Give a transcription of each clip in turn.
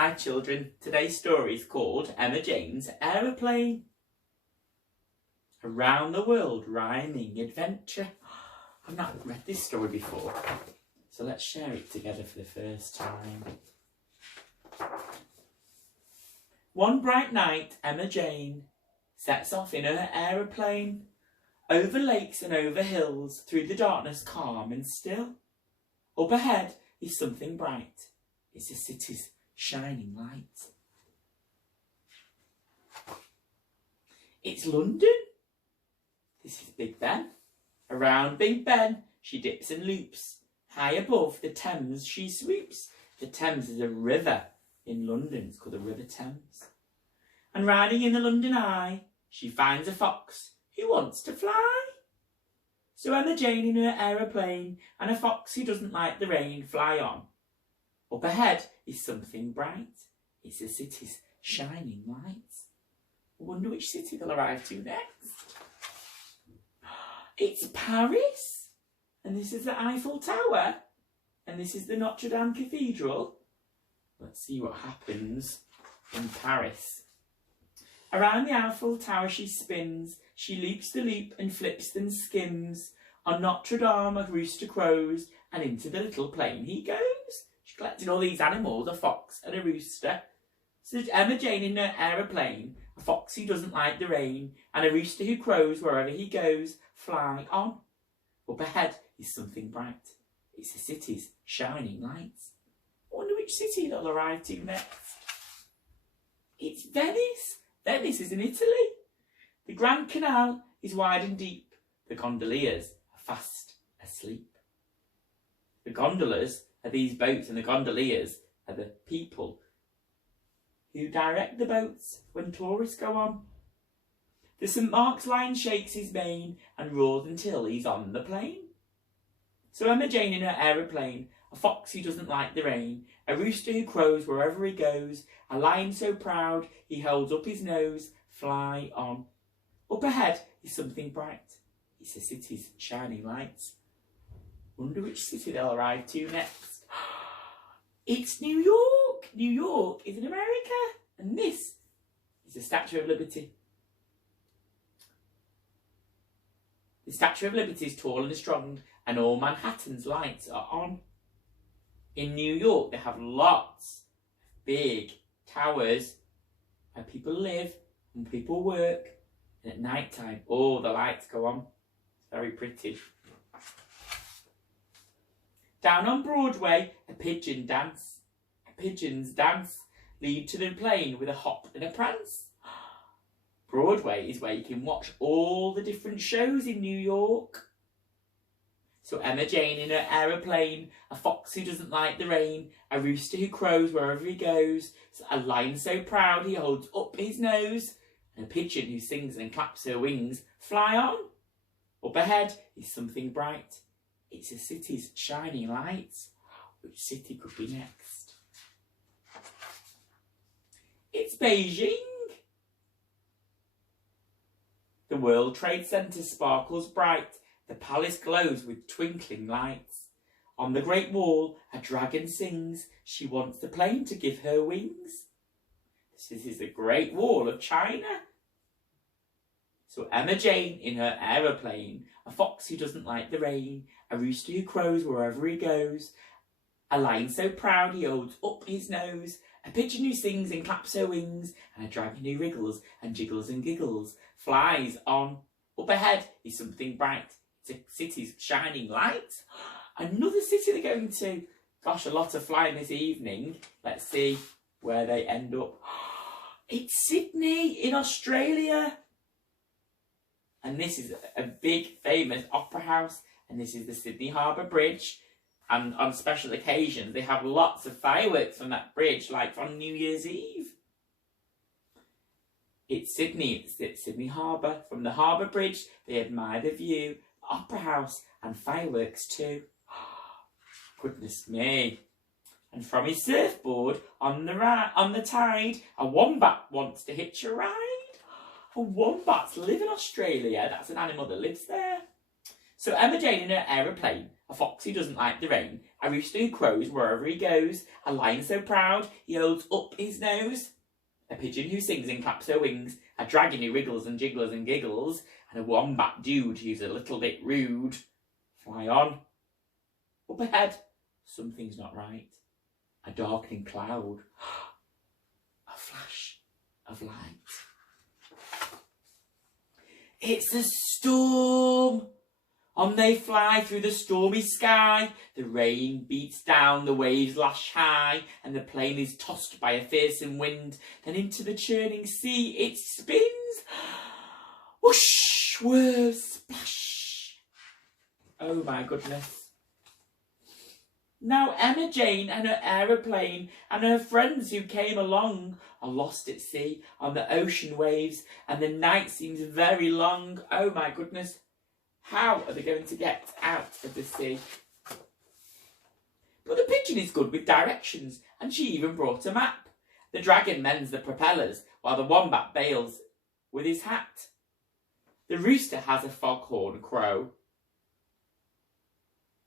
Hi children, today's story is called Emma Jane's Aeroplane. Around the world rhyming adventure. I've not read this story before, so let's share it together for the first time. One bright night, Emma Jane sets off in her aeroplane, over lakes and over hills, through the darkness calm and still. Up ahead is something bright. It's a city's shining light. It's London. This is Big Ben. Around Big Ben she dips and loops. High above the Thames she swoops. The Thames is a river in London. It's called the River Thames. And riding in the London Eye, she finds a fox who wants to fly. So Emma Jane in her aeroplane and a fox who doesn't like the rain fly on. Up ahead is something bright. It's the city's shining lights. I wonder which city they'll arrive to next. It's Paris. And this is the Eiffel Tower. And this is the Notre Dame Cathedral. Let's see what happens in Paris. Around the Eiffel Tower she spins. She loops the loop and flips and skims. On Notre Dame a rooster crows. And into the little plane he goes. She's collecting all these animals, a fox and a rooster. So there's Emma Jane in her aeroplane, a fox who doesn't like the rain, and a rooster who crows wherever he goes, fly on. Up ahead is something bright. It's the city's shining lights. I wonder which city they'll arrive to next. It's Venice. Venice is in Italy. The Grand Canal is wide and deep. The gondoliers are fast asleep. The gondolas are these boats and the gondoliers are the people who direct the boats when tourists go on. The St Mark's Line shakes his mane and roars until he's on the plane. So Emma Jane in her aeroplane, a fox who doesn't like the rain, a rooster who crows wherever he goes, a lion so proud he holds up his nose, fly on. Up ahead is something bright. It's the city's shining lights. Wonder which city they'll arrive to next. It's New York. New York is in America. And this is the Statue of Liberty. The Statue of Liberty is tall and strong, and all Manhattan's lights are on. In New York, they have lots of big towers where people live and people work. And at night time, all the lights go on. It's very pretty. Down on Broadway, a pigeon dance. A pigeon's dance lead to the plane with a hop and a prance. Broadway is where you can watch all the different shows in New York. So Emma Jane in her aeroplane, a fox who doesn't like the rain, a rooster who crows wherever he goes, a lion so proud he holds up his nose, and a pigeon who sings and claps her wings, fly on. Up ahead is something bright. It's a city's shining lights. Which city could be next? It's Beijing. The World Trade Center sparkles bright. The palace glows with twinkling lights. On the Great Wall, a dragon sings. She wants the plane to give her wings. This is the Great Wall of China. So Emma Jane in her aeroplane, a fox who doesn't like the rain, a rooster who crows wherever he goes, a lion so proud he holds up his nose, a pigeon who sings and claps her wings, and a dragon who wriggles and jiggles and giggles, flies on. Up ahead is something bright. It's a city's shining light. Another city they're going to. Gosh, a lot of flying this evening. Let's see where they end up. It's Sydney in Australia. And this is a big famous opera house. And this is the Sydney Harbour Bridge. And on special occasions, they have lots of fireworks from that bridge, like on New Year's Eve. It's Sydney, it's Sydney Harbour. From the Harbour Bridge, they admire the view, the opera house, and fireworks too. Goodness me. And from his surfboard on the tide, a wombat wants to hitch a ride. A wombats live in Australia. That's an animal that lives there. So Emma Jane in her aeroplane, a fox who doesn't like the rain, a rooster who crows wherever he goes, a lion so proud he holds up his nose, a pigeon who sings and claps her wings, a dragon who wriggles and jiggles and giggles, and a wombat dude who's a little bit rude. Fly on. Up ahead, something's not right. A darkening cloud. A flash of light. It's a storm! On they fly through the stormy sky. The rain beats down, the waves lash high, and the plane is tossed by a fearsome wind. Then into the churning sea it spins. Whoosh, whir, splash. Oh my goodness. Now Emma Jane and her aeroplane and her friends who came along are lost at sea on the ocean waves, and the night seems very long. Oh my goodness. How are they going to get out of the sea? But the pigeon is good with directions, and she even brought a map. The dragon mends the propellers, while the wombat bails with his hat. The rooster has a foghorn crow.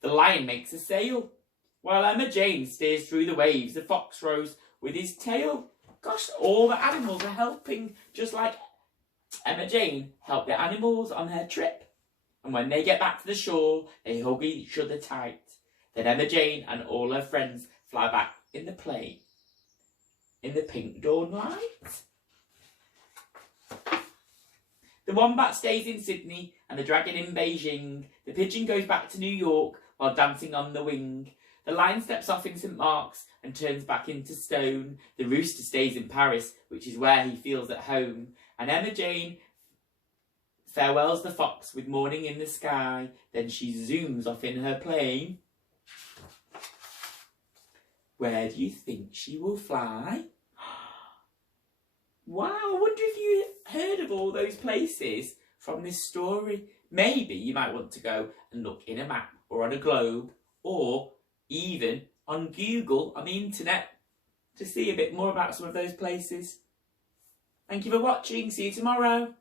The lion makes a sail, while Emma Jane steers through the waves. The fox rows with his tail. Gosh, all the animals are helping, just like Emma Jane helped the animals on her trip. And when they get back to the shore, they hug each other tight. Then Emma Jane and all her friends fly back in the plane, in the pink dawn light. The wombat stays in Sydney and the dragon in Beijing. The pigeon goes back to New York while dancing on the wing. The lion steps off in St. Mark's and turns back into stone. The rooster stays in Paris, which is where he feels at home. And Emma Jane farewells the fox with morning in the sky. Then she zooms off in her plane. Where do you think she will fly? Wow, I wonder if you heard of all those places from this story. Maybe you might want to go and look in a map or on a globe, or even on Google, on the internet, to see a bit more about some of those places. Thank you for watching. See you tomorrow.